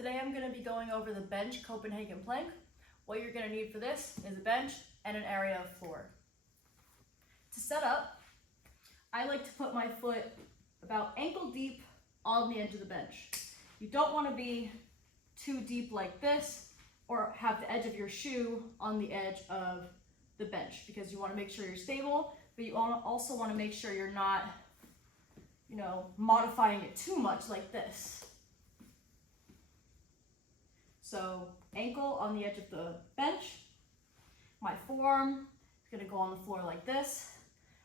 Today I'm going to be going over the bench Copenhagen plank. What you're going to need for this is a bench and an area of floor. To set up, I like to put my foot about ankle deep on the edge of the bench. You don't want to be too deep like this or have the edge of your shoe on the edge of the bench because you want to make sure you're stable, but you also want to make sure you're not, modifying it too much like this. So ankle on the edge of the bench, my forearm is going to go on the floor like this,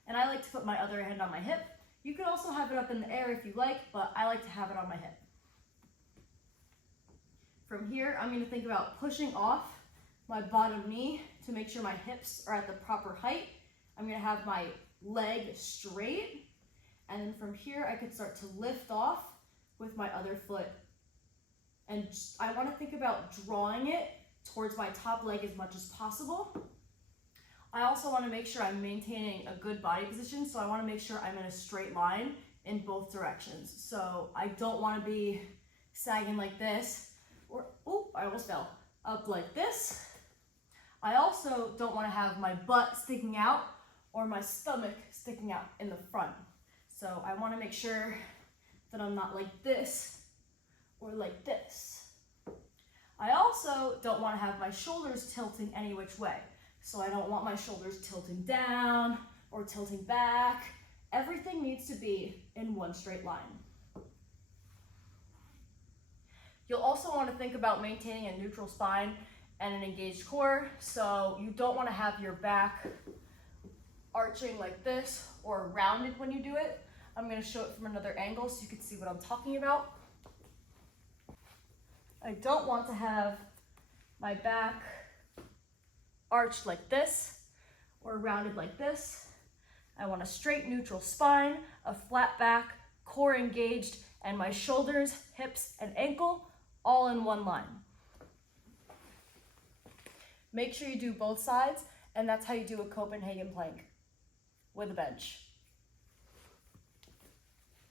and I like to put my other hand on my hip. You could also have it up in the air if you like, but I like to have it on my hip. From here, I'm going to think about pushing off my bottom knee to make sure my hips are at the proper height. I'm going to have my leg straight, and then from here I could start to lift off with my other foot. And I want to think about drawing it towards my top leg as much as possible. I also want to make sure I'm maintaining a good body position, so I want to make sure I'm in a straight line in both directions. So I don't want to be sagging like this, or, I almost fell, up like this. I also don't want to have my butt sticking out or my stomach sticking out in the front. So I want to make sure that I'm not like this or like this. I also don't want to have my shoulders tilting any which way. So I don't want my shoulders tilting down or tilting back. Everything needs to be in one straight line. You'll also want to think about maintaining a neutral spine and an engaged core. So you don't want to have your back arching like this or rounded when you do it. I'm going to show it from another angle so you can see what I'm talking about. I don't want to have my back arched like this or rounded like this. I want a straight neutral spine, a flat back, core engaged, and my shoulders, hips, and ankle all in one line. Make sure you do both sides, and that's how you do a Copenhagen plank with a bench.